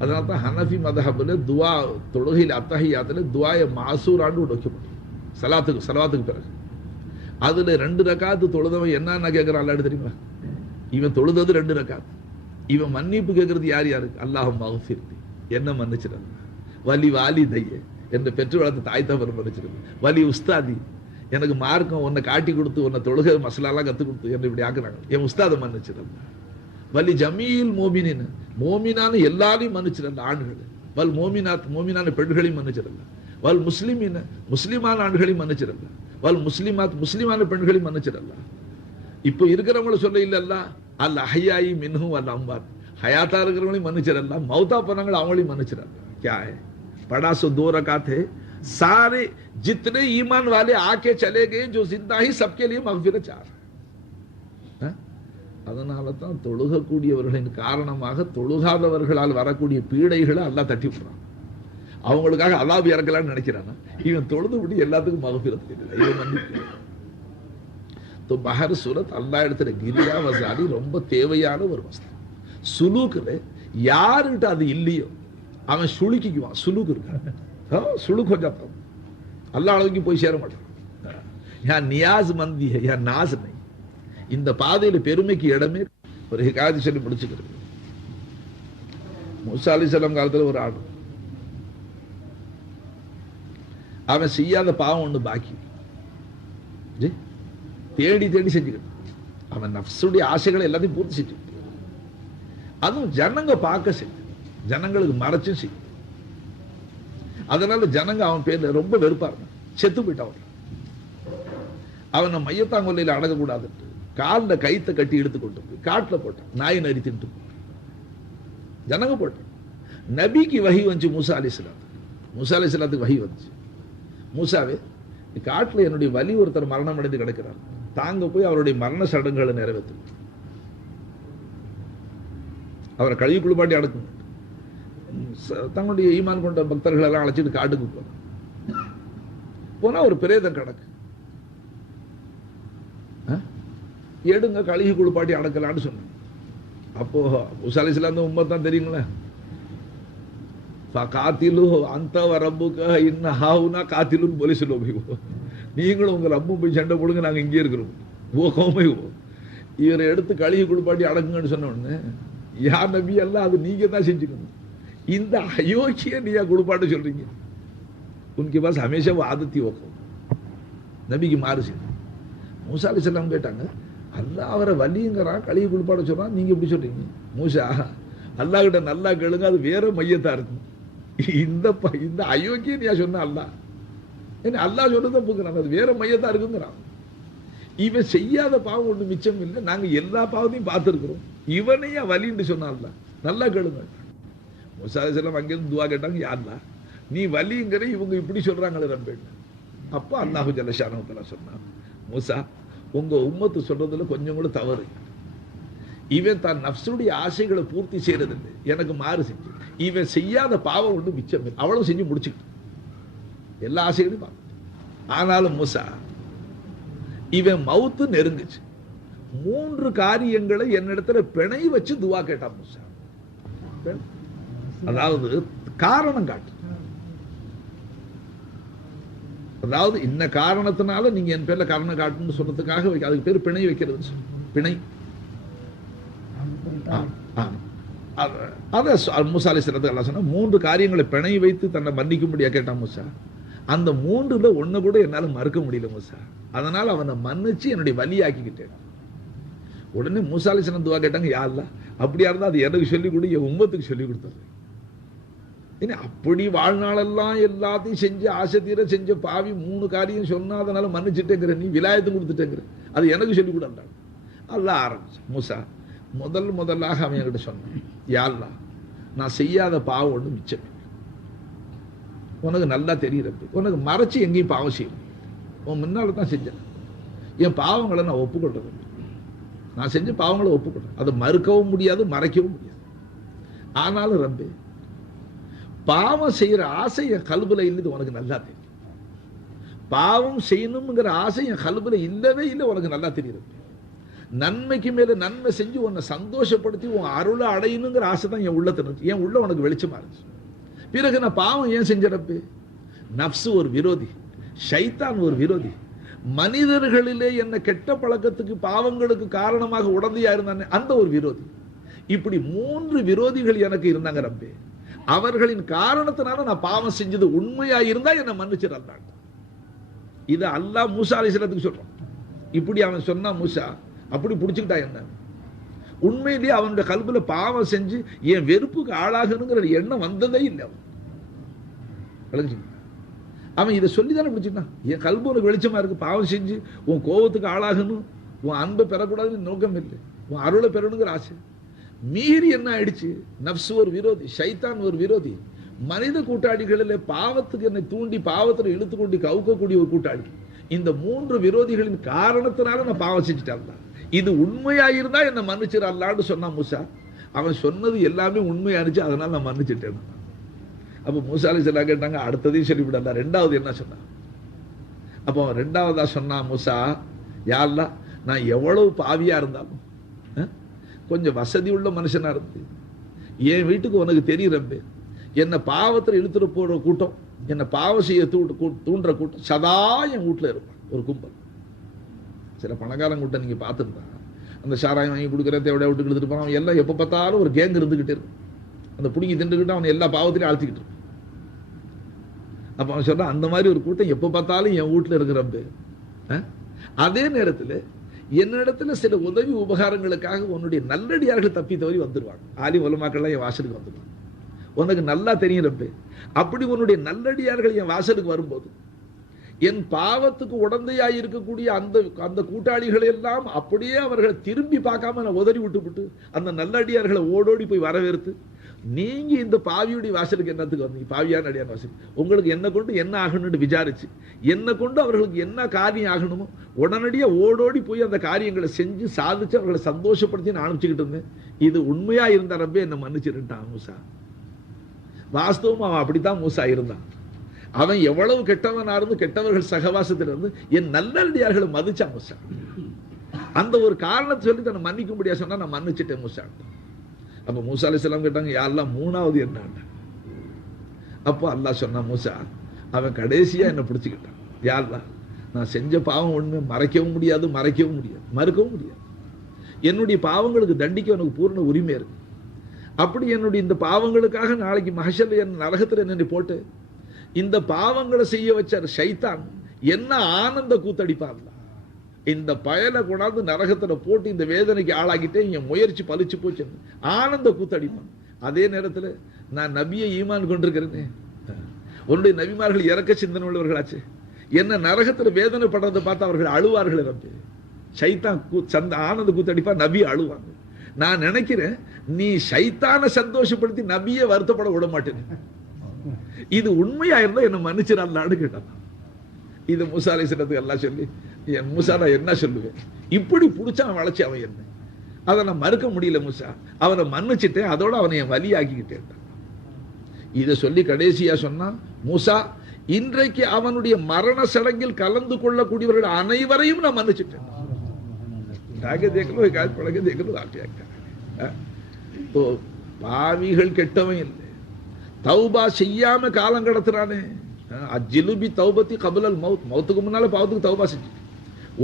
அதனால தான் ஹனஃபி மதஹபில் துவா தொழுகையில் அத்தஹியாத்தில் துவாயை மாசூராண்டு வைக்கப்படும் சலவாத்துக்கு பிறகு. அதுல 2 ரக்காத்து தொழுதவன் என்னன்னா கேட்கிறான் அல்ல தெரியுமா? இவன் தொழுதது 2 ரக்காத்து. இவன் மன்னிப்பு கேட்கறது யாருக்கு? அல்லாஹும் மஃபிர்லி, என்ன மன்னிச்சிடல. வலி வாலி தைய, என்ற பெற்று வளர்த்த தாய் தவறு மன்னிச்சிடல. வலி உஸ்தாதி, எனக்கு மார்க்கம் உன்னை காட்டி கொடுத்து உன்னை தொழுகை மசாலாலாம் கற்றுக் கொடுத்து என்ன இப்படி ஆக்குறாங்க, என் உஸ்தாதை மன்னிச்சிடல. வலி ஜமீல் மோமினின், மோமினான எல்லாரையும் மன்னிச்சிடல ஆண்கள். வல் மோமினாத், மோமினான பெண்களையும் மன்னிச்சிடல. வல் முஸ்லிமின், முஸ்லிமான ஆண்களையும் மன்னிச்சிடல. வல் முஸ்லிமாத், முஸ்லிமான பெண்களையும் மன்னிச்சிடல. இப்போ இருக்கிறவங்கள சொல்ல இல்லல்ல, அல் அஹ்யாயி மின்ஹும் வல் அம்வாத், ஹயாத்தா இருக்கிறவங்களையும் மன்னிச்சிடல, மௌத்தா போனாங்கள அவங்களையும் மன்னிச்சிடல. क्या है पढ़ा सो 2 रकात है, सारे जितने ईमान वाले आके चले गए जो जिंदा ही सबके लिए मगफिरत चाह. அதனால தான் தொழுகக்கூடியவர்களின் காரணமாக தொழுகாதவர்களால் வரக்கூடிய பீடைகளை அல்லாஹ் தட்டி விடுறான். அவங்களுக்காக அல்லாஹ் இறக்கலான்னு நினைக்கிறானா? இவன் தொழுது விட்டு எல்லாத்துக்கும் மகஃபிரத் இல்லை, இவன் மன்னிப்பு. तो बाहर सूरत अल्लाह இடத்துல கிரியா வசாலி ரொம்ப தேவையான ஒரு வஸ்து. சுலூக்குல யாருகிட்ட அது இல்லையோ அவன் சுளுக்கிக்குவான். சுலூக்கு இருக்கு, சுளுக்கு கொஞ்சம் அல்லாஹ் அளவுக்கு போய் சேர மாட்டான். யா நியாஸ் மந்தி யா நாஸ் நை. இந்த பாதையில் பெருமைக்கு இடமே. ஒரு ஹிகாயத் சொல்லி முடிச்சுக்கிறது. மூசா அலைஹிஸ்ஸலாம் காலத்தில் ஒரு ஆடு, அவன் செய்யாத பாவம் ஒன்று பாக்கி தேடி தேடி செஞ்சுக்கிட்டு அவன் நஃப்ஸுடைய ஆசைகளை எல்லாத்தையும் பூர்த்தி செஞ்சுக்கிட்டு, அதுவும் ஜனங்க பார்க்க செய்யும், ஜனங்களுக்கு மறைச்சும் செய்யும். அதனால ஜனங்க அவன் பேர்ல ரொம்ப வெறுப்பா இருந்தான். செத்து போயிட்டான். அவனை மையத்தாங்கொல்லையில் அடங்கக்கூடாதுட்டு காலில் கைத்தை கட்டி எடுத்து கொண்டு போய் காட்டில் போட்டான். நாய் நரி தின்ட்டு ஜனங்க போட்டான். நபிக்கு வஹி வந்துச்சு மூசா அலைஹிஸ்ஸலாத்துக்கு. மூசா அலைஹிஸ்ஸலாத்துக்கு வஹி வந்துச்சு, மூசாவே காட்டில் என்னுடைய வலி ஒருத்தர் மரணம் அடைந்து கிடக்கிறார், தாங்க போய் அவருடைய மரண சடங்குகளை நிறைவேற்று, அவரை கழுவி குளிப்பாட்டி அடக்கும். தங்களுடைய ஈமான் கொண்ட பக்தர்கள் எல்லாம் அழைச்சிட்டு காட்டுக்கு போனா ஒரு பிரேதம் கிடக்கு. எடுங்க கழுகி குளிப்பாட்டி அடக்கலான்னு சொன்னாங்க. அப்போ மூசா அலைஹிஸ்ஸலாம் உம்மத் தான் தெரியுங்களா, காத்திலு அந்த ரப்புக்க இன்ன ஹாவுனா காத்திலுன்னு போலீஸ் சொல்லுவோம். நீங்களும் உங்க ரப்பும் போய் சண்டை போடுங்க, நாங்க இங்கே இருக்கிறோம். கோமை இவரை எடுத்து கழுகி குளிப்பாட்டி அடக்குங்கன்னு சொன்ன உடனே, யா நபி எல்லாம் அது நீங்க தான் செஞ்சுக்கணும், இந்த அயோக்கிய நீயா குளிப்பாட்டு சொல்றீங்க. உனக்கு பாஸ் ஹமேஷா ஆதத்தி ஓக்கும். நபிக்கு மாறு செய்யும். மூசா அலைஹிஸ்ஸலாம் கேட்டாங்க, அல்லாஹ் அவரை வலிங்கிறான், கழுகி குளிப்பாட சொல்றான், நீங்க எப்படி சொல்றீங்க? மூசா, அல்லாஹ் கிட்ட நல்லா கேளுங்க, அது வேற மையத்தா இருக்கும். இந்த அயோக்கிய நீயா சொன்ன அல்லாஹ் என்ன அல்லாஹ் சொல்றத போக்குறான், அது வேற மையத்தா இருக்குங்கிறான். இவன் செய்யாத பாவம் ஒண்ணு மிச்சம் இல்லை, நாங்க எல்லா பாவத்தையும் பார்த்துருக்கிறோம், இவனையா வலின்னு சொன்னான்ல, நல்லா கேளுங்க. மூசா அலைஹிஸ்ஸலாம் அங்கிருந்து துவா கேட்டாங்க, யா அல்லாஹ் நீ வலிங்கிற இவங்க இப்படி சொல்றாங்களே ரப்பேன்னு. அப்போ அல்லாஹு ஜல்ல ஷானஹு தஆலா சொன்னான், மூசா உங்க உம்மத்து சொல்றதுல கொஞ்சம் கூட தவறு. இவன் தான் நஃப்ஸுடைய ஆசைகளை பூர்த்தி செய்யறதில்லை, எனக்கு மாறு செஞ்சு. இவன் செய்யாத பாவம் ஒன்று மிச்சம் இல்லை, அவ்வளவு செஞ்சு முடிச்சுக்கிட்டு எல்லா ஆசைகளையும் பார்த்து. ஆனாலும் மூசா, இவன் மவுத்து நெருங்குச்சு, 3 காரியங்களை என்னிடத்துல பிணை வச்சு துவா கேட்டான் மூசா. அதாவது காரணம் காட்டு, அதாவது இன்ன காரணத்தினால நீங்க என் பேர்ல காரணம் காட்டுன்னு சொன்னதுக்காக அதுக்கு பேர் பிணை வைக்கிறது. பிணை மூசா அலைஹிஸ்ஸலாத்துக்கு அல்லாஹ் சொன்னா 3 காரியங்களை பிணை வைத்து தன்னை மன்னிக்கும்படியா கேட்டான் மூசா. அந்த 3ல ஒண்ணு கூட என்னால மறுக்க முடியல மூசா, அதனால அவனை மன்னிச்சு என்னுடைய வலியாக்கிக்கிட்டேன். உடனே மூசா அலைஹிஸ்ஸலாம் துவா கேட்டாங்க, யா அல்லாஹ் அப்படியா இருந்தா அது எனக்கு சொல்லிக் கொடு, என் உம்மத்துக்கு சொல்லிக் கொடுத்தது. அப்படி வாழ்நாளெல்லாம் எல்லாத்தையும் செஞ்சு ஆசை தீர செஞ்ச பாவி 3 காரியம் சொன்னா அதனால மன்னிச்சுட்டேங்கிற, நீ விலாயத்து கொடுத்துட்டேங்கிற, அது எனக்கு சொல்லிக் கொடுத்தாங்க. அல்லாஹ் ஆரம்பிச்சு, மூசா முதலாக அவன் என்கிட்ட சொன்னான், யா அல்லாஹ் நான் செய்யாத பாவம் ஒண்ணு மிச்சம், உனக்கு நல்லா தெரியுறது, உனக்கு மறைச்சு எங்கேயும் பாவம் செய்யணும், உன் முன்னால தான் செஞ்சேன், என் பாவங்களை நான் ஒப்புக்கொள்றது, நான் செஞ்ச பாவங்களை ஒப்புக்கொள்றேன், அதை மறுக்கவும் முடியாது மறைக்கவும் முடியாது. ஆனாலும் ரப்பே பாவம் செய்யற ஆசை என் கல்புல இல்லது உனக்கு நல்லா தெரியும், பாவம் செய்யணுங்கிற ஆசை என் கல்புல இல்லவே இல்லை உனக்கு நல்லா தெரியுது. நன்மைக்கு மேல நன்மை செஞ்சு உன்னை சந்தோஷப்படுத்தி உன் அருளை அடையணுங்கிற ஆசை தான் என் உள்ளத்துல இருந்துச்சு. என் உள்ள உனக்கு வெளிச்சமா இருந்துச்சு. பிறகு நான் பாவம் ஏன் செஞ்சறப்ப? நப்சு ஒரு விரோதி, ஷைத்தான் ஒரு விரோதி, மனிதர்களிலே என்ன கெட்ட பழக்கத்துக்கு பாவங்களுக்கு காரணமாக உடந்தையா இருந்தானே அந்த ஒரு விரோதி. இப்படி 3 விரோதிகள் எனக்கு இருந்தாங்க ரப்பே. அவர்களின் காரணத்தினால நான் பாவம் செஞ்சது உண்மையா இருந்தா என்ன மன்னிச்சிடறான். இது அல்லாஹ் மூசா அலைஹிஸ்ஸலாத்துக்கு சொல்றான். இப்படி அவன் சொன்னா மூசா அப்படி பிடிச்சுக்கிட்டா என்ன? உண்மையிலேயே அவனுடைய கல்புல பாவம் செஞ்சு என் வெறுப்புக்கு ஆளாகணுங்கிற எண்ணம் வந்ததே இல்லை. அவன் இதை சொல்லி தானே பிடிச்சிட்டான். என் கல்பு உனக்கு வெளிச்சமா இருக்கு, பாவம் செஞ்சு உன் கோபத்துக்கு ஆளாகணும், உன் அன்பை பெறக்கூடாதுன்னு நோக்கம் இல்லை, உன் அருளை பெறணுங்கிற ஆசை. மீறி என்ன ஆயிடுச்சு? நப்சு ஒரு விரோதி, ஷைத்தான் ஒரு விரோதி, மனித கூட்டாளிகளில் பாவத்துக்கு என்னை தூண்டி பாவத்தில் இழுத்துக்கொண்டு கவுக்கக்கூடிய ஒரு கூட்டாளி. இந்த 3 விரோதிகளின் காரணத்தினால நான் பாவம் செஞ்சுட்டான். இது உண்மையாயிருந்தா என்ன மன்னிச்சிடலான்னு சொன்னான் மூசா. அவன் சொன்னது எல்லாமே உண்மையானுச்சு, அதனால நான் மன்னிச்சுட்டேன். அப்ப மூசா அலைஹிஸ்ஸலாம் கேட்டாங்க, அடுத்ததையும் சொல்லிவிடா, 2வது என்ன சொன்னான்? அப்போ அவன் 2வதா சொன்னான், மூசா யா அல்லாஹ், நான் எவ்வளவு பாவியா இருந்தாலும் கொஞ்சம் வசதி உள்ள மனுஷனா இருந்து என் வீட்டுக்கு உனக்கு தெரியுறப்ப என்ன பாவத்தில் இழுத்துட்டு போற கூட்டம், என்ன பாவம் செய்ய தூண்டுற கூட்டம் சதா என் வீட்டுல இருப்பான். ஒரு கும்பல், சில பணக்காரன் கூட்டம் நீங்க பார்த்துருந்தா அந்த சாராயம் வாங்கி கொடுக்குற தேவையா விட்டு எடுத்துட்டு போறான். அவன் எல்லாம் எப்ப பார்த்தாலும் ஒரு கேங் இருந்துகிட்டே இருக்கும். அந்த புடுங்கி திண்டுக்கிட்டு அவன் எல்லா பாவத்திலையும் ஆழ்த்திக்கிட்டு இருப்பான். அப்ப அவன் சொல்றான், அந்த மாதிரி ஒரு கூட்டம் எப்ப பார்த்தாலும் என் வீட்டுல இருக்கிறப்ப, அதே நேரத்தில் என்னிடத்துல சில உதவி உபகாரங்களுக்காக உன்னுடைய நல்லடியார்கள் தப்பி தவறி வந்துருவாங்க. ஆலி உலமாக்கள்லாம் என் வாசலுக்கு வந்துடுவாங்க. உனக்கு நல்லா தெரியுறப்ப அப்படி உன்னுடைய நல்லடியார்கள் என் வாசலுக்கு வரும்போது என் பாவத்துக்கு உடந்தையாய் இருக்கக்கூடிய அந்த கூட்டாளிகளை எல்லாம் அப்படியே அவர்களை திரும்பி பார்க்காம நான் உதறி விட்டு அந்த நல்லடியார்களை ஓடோடி போய் வரவேற்று, நீங்க இந்த பாவியுடைய வாசலுக்கு என்னத்துக்கு வந்தீங்க? பாவியான அடியார் வாசல், உங்களுக்கு என்ன கொண்டு என்ன ஆகணும்னு விசாரிச்சு என்ன கொண்டு அவர்களுக்கு என்ன காரியம் ஆகணுமோ உடனடியாக ஓடோடி போய் அந்த காரியங்களை செஞ்சு சாதிச்சு அவர்களை சந்தோஷப்படுத்தி நான் அனுப்பிச்சுக்கிட்டு இருந்தேன். இது உண்மையா இருந்த ரப்பே என்ன மன்னிச்சிருந்தான் மூசா. வாஸ்தவம் அவன் அப்படித்தான் மூசா இருந்தான். அவன் எவ்வளவு கெட்டவனா இருந்து கெட்டவர்கள் சகவாசத்தில் இருந்து என் நல்லடியார்களை மதிச்சான் மூசா. அந்த ஒரு காரணத்தை சொல்லி தன்னை மன்னிக்க முடியாது சொன்னா நான் மன்னிச்சிட்டேன் மூசா. அப்ப மூசா அலைஹிஸ்ஸலாம் கேட்டாங்க, யா அல்லாஹ் 3வது என்ன? அப்போ அல்லாஹ் சொன்னா, மூசா அவன் கடைசியா என்ன பிடிச்சுக்கிட்டான். யா அல்லாஹ், நான் செஞ்ச பாவம் ஒண்ணு மறைக்கவும் முடியாது, மறுக்கவும் முடியாது. என்னுடைய பாவங்களுக்கு தண்டிக்க எனக்கு பூர்ண உரிமை இருக்கு. அப்படி என்னுடைய இந்த பாவங்களுக்காக நாளைக்கு மஹ்ஷர்ல என் நரகத்தில் என்னை போட்டு இந்த பாவங்களை செய்ய வச்சார் ஷைத்தான், என்ன ஆனந்த கூத்தடிப்பான். இந்த பயலை கொண்டாந்து நரகத்துல போட்டு இந்த வேதனைக்கு ஆளாகிட்டே என் முயற்சி பலிச்சு போச்சு, ஆனந்த கூத்தடிப்பான். அதே நேரத்தில் நான் நபியை ஈமான் கொண்டிருக்கிறேனே, உன்னுடைய நபிமார்கள் இறக்க சிந்தனை உள்ளவர்களாச்சு, என்ன நரகத்துல வேதனை படுறதை பார்த்து அவர்கள் அழுவார்கள். ரப்பே, ஷைத்தான் ஆனந்த கூத்தடிப்பா, நபி அழுவாங்க. நான் நினைக்கிறேன் நீ ஷைத்தானை சந்தோஷப்படுத்தி நபியை வருத்தப்பட விட மாட்டேன். இது உண்மையா இருந்தா என்ன மன்னிச்சிடலான்னு கேட்டான். இது மூசா அலைஹிஸ்ஸலாத்துக்கு எல்லாம் சொல்லி, என் மூசா நான் என்ன சொல்லுவேன்? இப்படி பிடிச்சான் வளைச்சி அவன் என்ன, அதை நான் மறுக்க முடியல மூசா, அவனை மன்னிச்சுட்டேன், அதோட அவனை என் வலியாக்கிக்கிட்டேன். இதை சொல்லி கடைசியா சொன்னான், மூசா இன்றைக்கு அவனுடைய மரண சடங்கில் கலந்து கொள்ளக்கூடியவர்கள் அனைவரையும் நான் மன்னிச்சுட்டேன். பாவிகள் கெட்டவன் இல்லை, தௌபா செய்யாம காலம் கடத்துறானே, அஜ்ஜிலுபி தௌபத்தி கபுலல் மவுத், மவுத்துக்கு முன்னால பாவத்துக்கு தௌபா செஞ்சு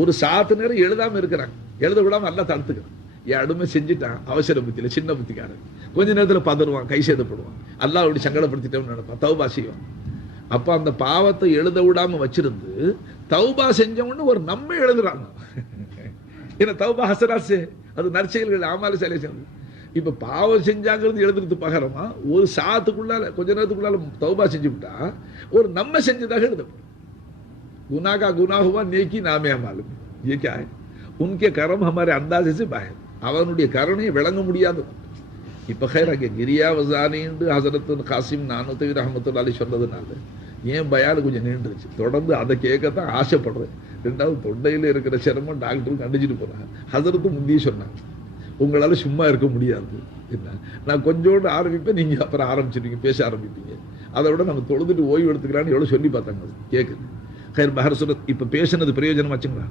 ஒரு சாத்து நேரம் எழுதாம இருக்கிறாங்க, எழுத விடாம நல்லா தடுத்துக்கிறான். என் அடுமை செஞ்சுட்டான், அவசர புத்தியில சின்ன புத்திக்காரன், கொஞ்ச நேரத்தில் பதறுவான், கை சேதப்படுவான், அல்லாஹ் அப்படி சங்கடப்படுத்திட்டோம்னு நினைப்பான், தௌபா செய்வான். அப்ப அந்த பாவத்தை எழுத விடாம வச்சிருந்து தௌபா செஞ்சவன்னு ஒரு நம்ம எழுதுறான். ஏன்னா தௌபா ஹசனாசே, அது நற்செயல்கள் ஆமால செயலை செய்யணும். இப்ப பாவம் செஞ்சாங்கிறது எழுதுறது பகரமா ஒரு சாத்துக்குள்ளால கொஞ்ச நேரத்துக்குள்ளால தௌபா செஞ்சு விட்டா ஒரு நம்ம செஞ்சதாக எழுதப்படும். गुनाह का गुनाह हुआ, नेकी नामे मालूम. ये क्या है? उनके कर्म हमारे अंदाजे से बाहर, அவனுடைய கருணையை விளங்க முடியாது. இப்ப खैर அங்கே கிரியா வசானின்னு ஹஸரத் காசிம் நானூத்தி ரஹ்மத்துல்லாஹி சொன்னதுனால ஏன் பயான் கொஞ்சம் நீண்டுருச்சு. தொடர்ந்து அதை கேட்கத்தான் ஆசைப்படுறேன். 2வது தொண்டையில் இருக்கிற சிரமம் டாக்டரும் கண்டிச்சுட்டு போறாங்க. ஹஸரத்து முந்தைய சொன்னாங்க, உங்களால சும்மா இருக்க முடியாது, என்ன நான் கொஞ்சோண்டு ஆரம்பிப்பேன், நீங்க அப்புறம் ஆரம்பிச்சிருவீங்க, பேச ஆரம்பிப்பீங்க, அதை விட நம்ம தொழுதுட்டு ஓய்வு எடுத்துக்கலான்னு எவ்வளவு சொல்லி பார்த்தாங்க. கேட்குது खैर பஹர் சுரத். இப்ப பேசினது பிரயோஜனம் வச்சுங்களா?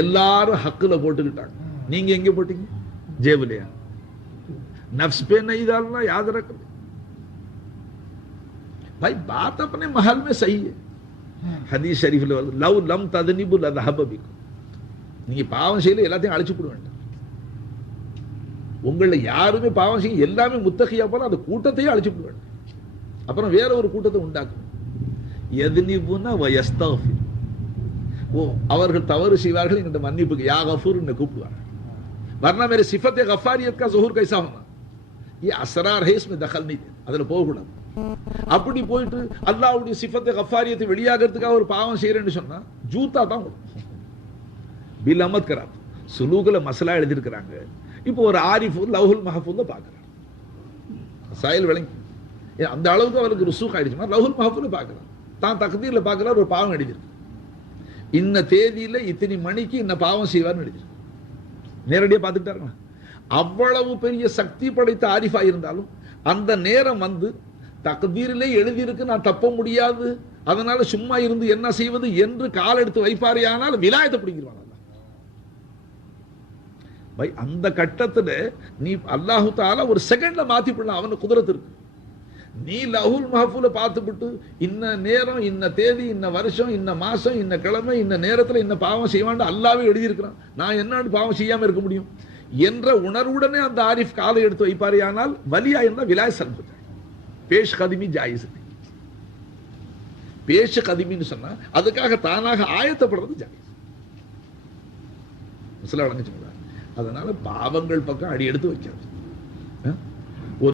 எல்லாரும் ஹக்குல போட்டுக்கிட்டாங்க. நீங்க எங்க போட்டீங்க? जेबलिया नफ्स पे नहीं डालना, याद रख ले भाई, बात अपने महल में सही है. ஹதீஸ் ஷரீஃப்ல வருது, லவ் லம் ததனிபு லதஹப பிக்கும். நீங்க பாவம் செய்யல எல்லாத்தையும் அழிச்சு போட வேண்டாம். உங்கள யாருமே பாவம் செய்ய எல்லாமே முத்தகியா போல அந்த கூட்டத்தையே அழிச்சு போட வேண்டாம். அப்புறம் வேற ஒரு கூட்டத்தை உண்டாக்கணும். யத்னிபுனா வயஸ்தஃபிர், ஓ அவர்கள் தவறு செய்வார்கள் என்கிட்ட மன்னிப்புக்கு யா கஃபூர் என்ன கூப்பிடுவாங்க. वरना मेरे सिफत गफारियत का ज़हूर कैसा होना, ये असरार है, इसमें दखल नहीं देना, அதில் போகக்கூடாது. அப்படி போயிட்டு அல்லாஹ்வுடைய சிஃபத் கஃபாரியத்தை வெளியாகிறதுக்காக ஒரு பாவம் செய்யறேன்னு சொன்னா ஜூத்தா தான் பில் அமத் கராத். சுலூக்ல மசலா எழுதியிருக்கிறாங்க. இப்போ ஒரு ஆரிஃப் லவ்ஹுல் மஹ்ஃபூஸ பார்க்கறான், சாயில் விளங்கி அந்த அளவுக்கு அவருக்கு ருசூக் ஆயிடுச்சுமா, லவ்ஹுல் மஹ்ஃபூஸ பார்க்கறான், தான் தக்தீர்ல பார்க்கறார், ஒரு பாவம் எழுதிருக்கு, இன்ன தேதியில இத்தனை மணிக்கு இன்ன பாவம் செய்வார்னு எழுதிருக்கு. நேரடியாக பார்த்துக்கிட்டாருங்க. அவ்வளவு பெரிய சக்தி படைத்த ஆரிஃபா இருந்தாலும் அந்த நேரம் வந்து தக்தீரிலே எழுதியிருக்கு நான் தப்ப முடியாது, அதனால சும்மா இருந்து என்ன செய்வது என்று கால் எடுத்து வைப்பாரையானால் விலாயத்தை பிடிக்கிறான். அந்த கட்டத்துல நீ அல்லாஹு தஆலா ஒரு செகண்ட்ல மாத்தி போடலாம், அவனுக்கு குதிரத்து இருக்கு. நீ லஹுல் மஹ்ஃபூல பார்த்துவிட்டு இன்ன நேரம் இன்ன தேதி இன்ன வருஷம் இன்ன மாசம் இன்ன கிழமை இன்ன நேரத்தில் இன்ன பாவம் செய்வான்னு அல்லாவே எழுதியிருக்கிறான், நான் என்னன்னு பாவம் செய்யாம இருக்க முடியும் என்ற உணர்வுடனே அந்த ஆரிஃப் காலை எடுத்து வைப்பாரையானால் வலியா இருந்தால் விலாய சல்பு பேஷ் கதிமி ஜாயிஸ். பேஷ கதிமின்னு சொன்னா அதுக்காக தானாக ஆயத்தப்படுறது ஜாயிஸ். மசலா வழங்குச்சுங்களா? அதனால பாவங்கள் பக்கம் அடி எடுத்து வைக்கிறது.